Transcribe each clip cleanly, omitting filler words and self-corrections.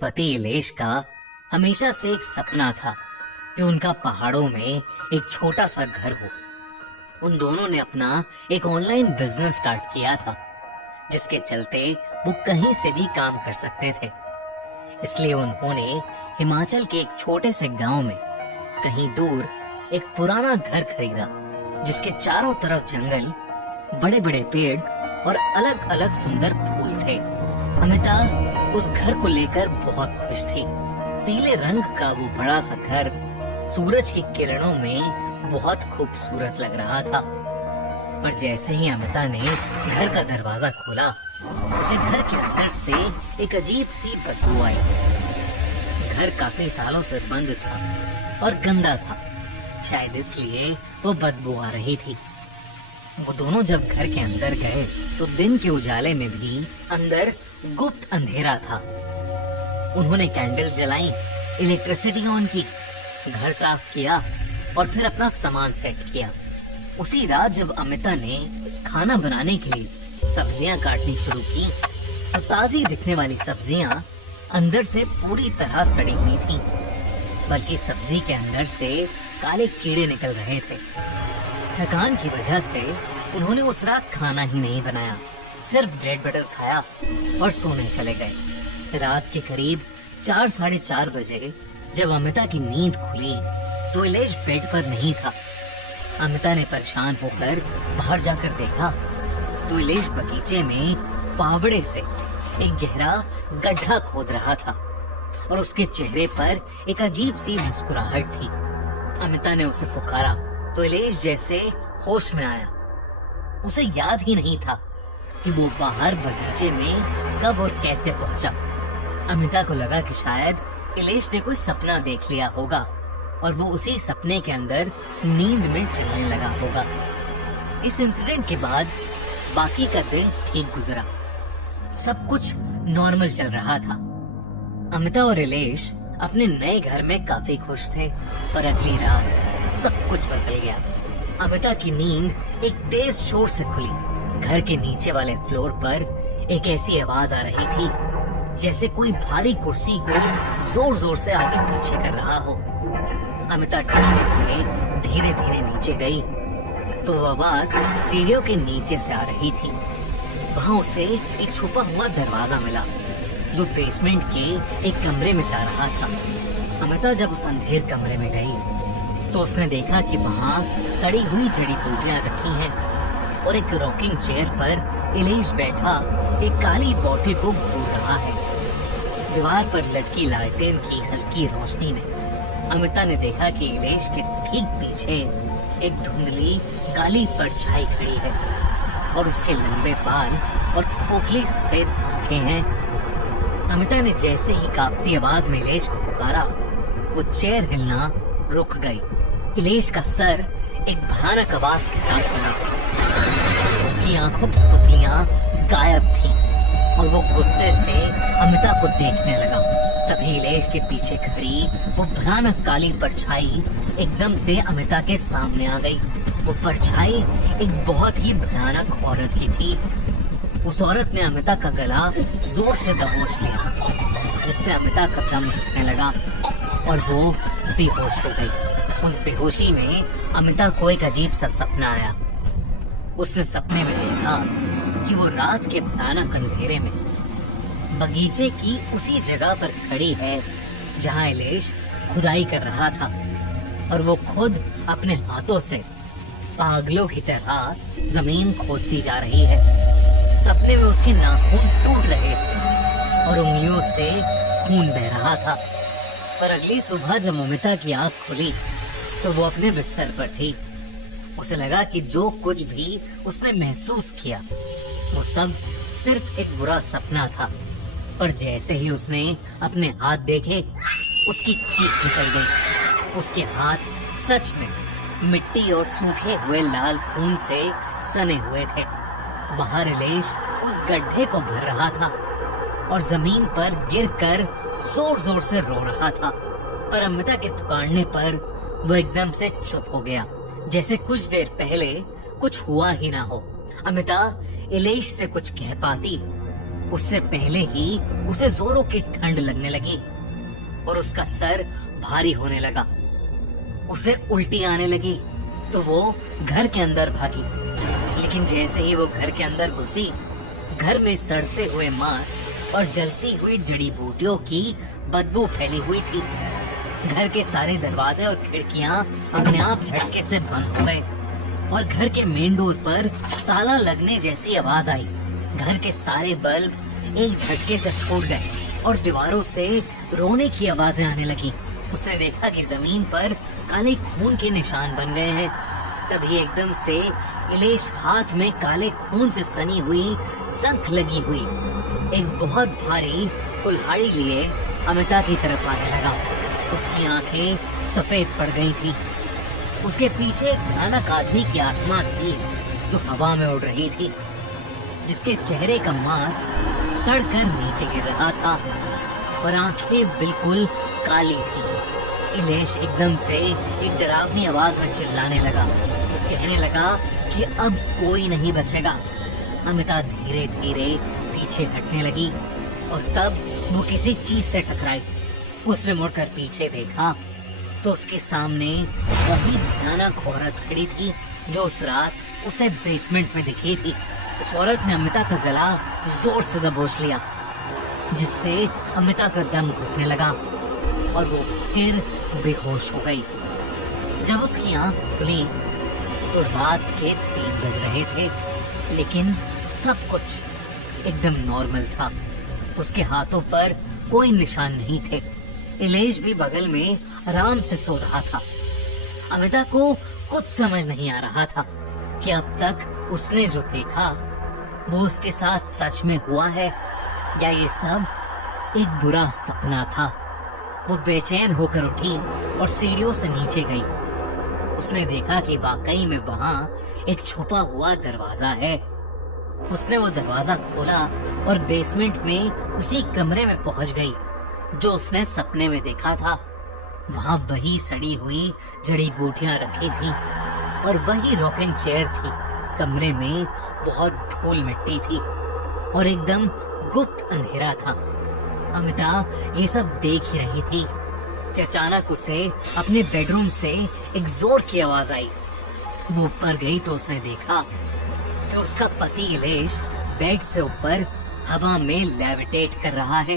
पति इलेश का हमेशा से एक सपना था कि उनका पहाड़ों में एक छोटा सा घर हो। उन दोनों ने अपना एक ऑनलाइन बिजनेस स्टार्ट किया था, जिसके चलते वो कहीं से भी काम कर सकते थे। इसलिए उन्होंने हिमाचल के एक छोटे से गांव में कहीं दूर एक पुराना घर खरीदा, जिसके चारों तरफ जंगल, बड़े बड़े पेड़ और अलग अलग सुंदर फूल थे। अमिता उस घर को लेकर बहुत खुश थी। पीले रंग का वो बड़ा सा घर सूरज की किरणों में बहुत खूबसूरत लग रहा था। पर जैसे ही अमिता ने घर का दरवाजा खोला, उसे घर के अंदर से एक अजीब सी बदबू आई। घर काफी सालों से बंद था और गंदा था, शायद इसलिए वो बदबू आ रही थी। वो दोनों जब घर के अंदर गए तो दिन के उजाले में भी अंदर गुप्त अंधेरा था। उन्होंने कैंडल जलाई, इलेक्ट्रिसिटी ऑन की, घर साफ किया और फिर अपना सामान सेट किया। उसी रात जब अमिता ने खाना बनाने के लिए सब्जियां काटनी शुरू की, तो ताजी दिखने वाली सब्जियां अंदर से पूरी तरह सड़ी हुई थीं, बल्कि सब्जी के अंदर से काले कीड़े निकल रहे थे। थकान की वजह से उन्होंने उस रात खाना ही नहीं बनाया, सिर्फ ब्रेड बटर खाया और सोने चले गए। रात के करीब 4-4:30 बजे जब अमिता की नींद खुली तो इलेश बेड पर नहीं था। अमिता ने परेशान होकर बाहर जाकर देखा तो इलेश बगीचे में फावड़े से एक गहरा गड्ढा खोद रहा था और उसके चेहरे पर एक अजीब सी मुस्कुराहट थी। अमिता ने उसे पुकारा तो इलेश जैसे होश में आया। उसे याद ही नहीं था कि वो बाहर बगीचे में कब और कैसे पहुंचा। अमिता को लगा कि शायद इलेश ने कोई सपना देख लिया होगा और वो उसी सपने के अंदर नींद में चलने लगा होगा। इस इंसिडेंट के बाद बाकी का दिन ठीक गुजरा, सब कुछ नॉर्मल चल रहा था। अमिता और इलेश अपने नए घर में काफी खुश थे, पर अगली रात सब कुछ बदल गया। अमिता की नींद एक तेज शोर से खुली। घर के नीचे वाले फ्लोर पर एक ऐसी आवाज आ रही थी जैसे कोई भारी कुर्सी को जोर जोर से आगे पीछे कर रहा हो। अमिता डरते हुए धीरे धीरे नीचे गई तो वो आवाज सीढ़ियों के नीचे से आ रही थी। वहाँ उसे एक छुपा हुआ दरवाजा मिला जो बेसमेंट के एक कमरे में जा रहा था। अमिता जब उस अंधेर कमरे में गई तो उसने देखा कि वहाँ सड़ी हुई जड़ी बूटियां रखी हैं और एक रॉकिंग चेयर पर इलेश बैठा एक काली बॉटल को घूर रहा है। दीवार पर लटकी लालटेन की हल्की रोशनी में अमिता ने देखा कि इलेश के ठीक पीछे एक धुंधली काली परछाई खड़ी है और उसके लंबे बाल और खोखली सफेद आंखें हैं। अमिता ने जैसे ही कांपती आवाज में इलेश को पुकारा, वो चेयर हिलना रुक गई। इलेश का सर एक भयानक आवाज के साथ खुला। उसकी आंखों की पुतलियां गायब थीं और वो गुस्से से अमिता को देखने लगा। तभी इलेश के पीछे खड़ी वो भयानक काली परछाई एकदम से अमिता के सामने आ गई। वो परछाई एक बहुत ही भयानक औरत की थी। उस औरत ने अमिता का गला जोर से दबोच लिया, जिससे अमिता का दम घुटने लगा और वो बेहोश हो गई। उस बेहोशी में अमिता को एक अजीब सा सपना आया। उसने सपने में देखा कि वो रात के भयानक अंधेरे में बगीचे की उसी जगह पर खड़ी है जहाँ इलेश खुदाई कर रहा था और वो खुद अपने हाथों से पागलों की तरह जमीन खोदती जा रही है। सपने में उसके नाखून टूट रहे थे और उंगलियों से खून बह रहा था। पर अगली सुबह जब अमिता की आंख खुली तो वो अपने बिस्तर पर थी। उसे लगा कि जो कुछ भी उसने महसूस किया वो सब सिर्फ एक बुरा सपना था। पर जैसे ही उसने अपने हाथ देखे, उसकी चीख निकल गई। उसके हाथ सच में मिट्टी और सूखे हुए लाल खून से सने हुए थे। बाहर इलेश उस गड्ढे को भर रहा था और जमीन पर गिरकर जोर जोर से रो रहा था। पर अमिता के पुकारने पर वो एकदम से चुप हो गया, जैसे कुछ देर पहले कुछ हुआ ही ना हो। अमिता इलेश से कुछ कह पाती उससे पहले ही उसे जोरों की ठंड लगने लगी और उसका सर भारी होने लगा। उसे उल्टी आने लगी तो वो घर के अंदर भागी, लेकिन जैसे ही वो घर के अंदर घुसी, घर में सड़ते हुए मांस और जलती हुई जड़ी बूटियों की बदबू फैली हुई थी। घर के सारे दरवाजे और खिड़कियां अपने आप झटके से बंद हो गए और घर के मेन डोर पर ताला लगने जैसी आवाज आई। घर के सारे बल्ब एक झटके से फूट गए और दीवारों से रोने की आवाजें आने लगी। उसने देखा कि जमीन पर काले खून के निशान बन गए हैं। तभी एकदम से इलेश हाथ में काले खून से सनी हुई शंख लगी हुई एक बहुत भारी कुल्हाड़ी लिए अमिता की तरफ आने लगा। उसकी आंखें सफेद पड़ गई थी। उसके पीछे एक भयानक आदमी की आत्मा थी जो हवा में उड़ रही थी, जिसके चेहरे का मांस सड़कर नीचे गिर रहा था और आंखें बिल्कुल काली थी। इलेश एकदम से एक डरावनी आवाज में चिल्लाने लगा, कहने लगा कि अब कोई नहीं बचेगा। अमिता धीरे धीरे पीछे हटने लगी और तब वो किसी चीज से टकराई। उसने मुड़कर पीछे देखा तो उसके सामने वही भयानक औरत खड़ी थी जो उस रात उसे बेसमेंट में दिखी थी। उस औरत ने अमिता का गला जोर से दबोच लिया, जिससे अमिता का दम घुटने लगा और वो फिर बेहोश हो गई। जब उसकी आंख खुली तो रात के 3 बज रहे थे, लेकिन सब कुछ एकदम नॉर्मल था। उसके हाथों पर कोई निशान नहीं थे। इलेश भी बगल में आराम से सो रहा था। अमिता को कुछ समझ नहीं आ रहा था कि अब तक उसने जो देखा वो उसके साथ सच में हुआ है या ये सब एक बुरा सपना था। वो बेचैन होकर उठी और सीढ़ियों से नीचे गई। उसने देखा कि वाकई में वहां एक छुपा हुआ दरवाजा है। उसने वो दरवाजा खोला और बेसमेंट में उसी कमरे में पहुंच गई जो उसने सपने में देखा था। वहां वही सड़ी हुई जड़ी बूटियां रखी थी और वही रॉकिंग चेयर थी। कमरे में बहुत धूल मिट्टी थी और एकदम गुप्त अंधेरा था। अमिता ये सब देख ही रही थी कि अचानक उसे अपने बेडरूम से एक जोर की आवाज आई। वो ऊपर गई तो उसने देखा कि उसका पति इलेश बेड से ऊपर हवा में लेविटेट कर रहा है।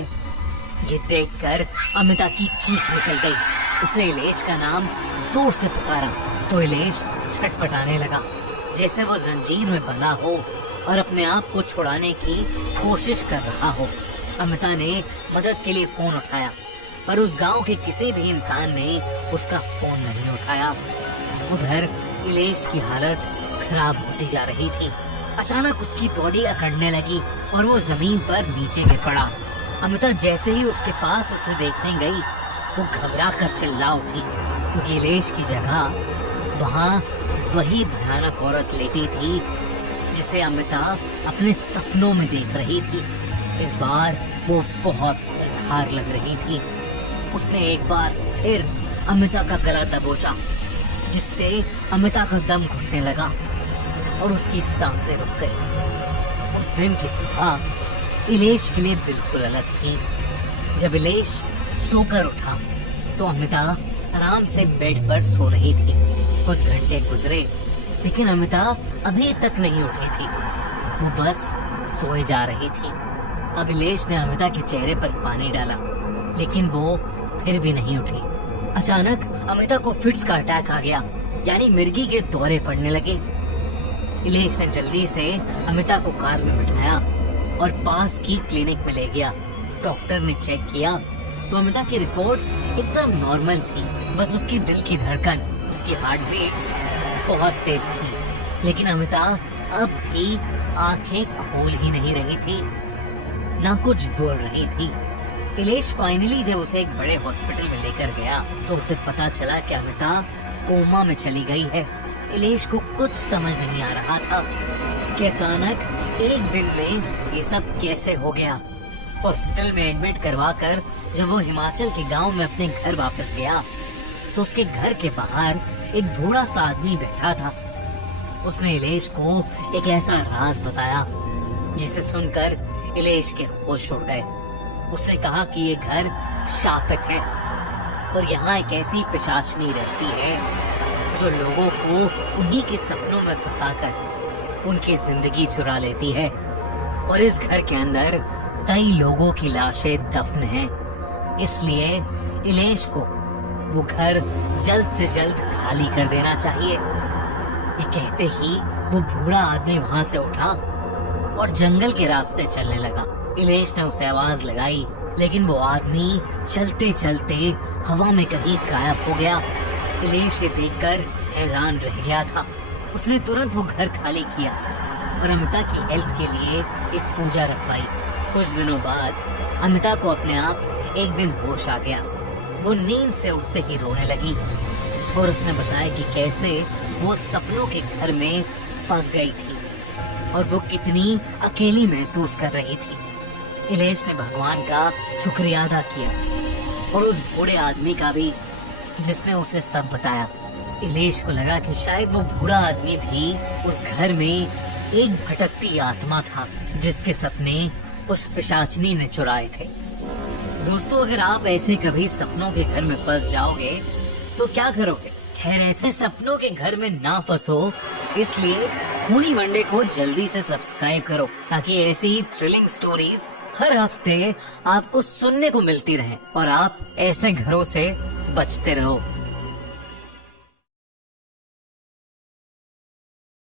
ये देखकर अमिता की चीख निकल गई। उसने इलेश का नाम जोर से पुकारा तो इलेश छटपटाने लगा, जैसे वो जंजीर में बंधा हो और अपने आप को छुड़ाने की कोशिश कर रहा हो। अमिता ने मदद के लिए फोन उठाया, पर उस गांव के किसी भी इंसान ने उसका फोन नहीं उठाया। उधर इलेश की हालत खराब होती जा रही थी। अचानक उसकी बॉडी अकड़ने लगी और वो जमीन पर नीचे गिर पड़ा। अमिता जैसे ही उसके पास उसे देखने गई, वो घबरा कर चिल्ला उठी, क्योंकि इलेश की जगह वहाँ वही भयानक औरत लेटी थी जिसे अमिता अपने सपनों में देख रही थी। इस बार वो बहुत खूंखार लग रही थी। उसने एक बार फिर अमिता का गला दबोचा, जिससे अमिता का दम घुटने लगा और उसकी सांसें रुक गई। उस दिन की सुबह इलेश के लिए बिल्कुल अलग थी। जब इलेश सोकर उठा तो अमिता आराम से बेड पर सो रही थी। कुछ घंटे गुजरे, लेकिन अमिता अभी तक नहीं उठी थी। वो बस सोए जा रही थी। अब इलेश ने अमिता के चेहरे पर पानी डाला, लेकिन वो फिर भी नहीं उठी। अचानक अमिता को फिट्स का अटैक आ गया, यानी मिर्गी के दौरे पड़ने लगे। इलेश ने जल्दी से अमिता को कार में बिठाया और पास की क्लिनिक में ले गया। डॉक्टर ने चेक किया तो अमिता की रिपोर्ट्स एकदम नॉर्मल थी। बस उसकी दिल की धड़कन, उसकी हार्ट बीट्स बहुत तेज थी। लेकिन अमिता अब भी आंखें खोल ही नहीं रही थी, ना कुछ बोल रही थी। इलेश फाइनली जब उसे एक बड़े हॉस्पिटल में लेकर गया तो उसे पता चला कि अमिता कोमा में चली गई है। इलेश को कुछ समझ नहीं आ रहा था कि अचानक एक दिन में ये सब कैसे हो गया। हॉस्पिटल में एडमिट करवाकर जब वो हिमाचल के गांव में अपने घर वापस गया तो उसके घर के बाहर एक बूढ़ा सा आदमी बैठा था। उसने इलेश को एक ऐसा राज बताया जिसे सुनकर इलेश के होश उड़ गए। उसने कहा कि ये घर शापित है और यहाँ एक ऐसी पिशाचनी रहती है जो लोगों को उन्हीं के सपनों में फंसाकर उनकी जिंदगी चुरा लेती है। और इस घर के अंदर कई लोगों की लाशें दफन हैं। इसलिए इलेश को वो घर जल्द से जल्द खाली कर देना चाहिए। ये कहते ही वो बूढ़ा आदमी वहाँ से उठा और जंगल के रास्ते चलने लगा। इलेश ने उसे आवाज लगाई, लेकिन वो आदमी चलते चलते हवा में कहीं गायब हो गया। इलेश ये देखकर हैरान रह गया था। उसने तुरंत वो घर खाली किया और अमिता की हेल्थ के लिए एक पूजा रखवाई। कुछ दिनों बाद अमिता को अपने आप एक दिन होश आ गया। वो नींद से उठते ही रोने लगी और उसने बताया कि कैसे वो सपनों के घर में फंस गई थी और वो कितनी अकेली महसूस कर रही थी। इलेश ने भगवान का शुक्रिया अदा किया और उस बूढ़े आदमी का भी, जिसने उसे सब बताया। इलेश को लगा कि शायद वो बूढ़ा आदमी भी उस घर में एक भटकती आत्मा था जिसके सपने उस पिशाचनी ने चुराए थे। दोस्तों, अगर आप ऐसे कभी सपनों के घर में फंस जाओगे तो क्या करोगे? खैर, ऐसे सपनों के घर में ना फंसो, इसलिए खूनी मंडे को जल्दी से सब्सक्राइब करो ताकि ऐसी ही थ्रिलिंग स्टोरीज हर हफ्ते आपको सुनने को मिलती रहे और आप ऐसे घरों से बचते रहो।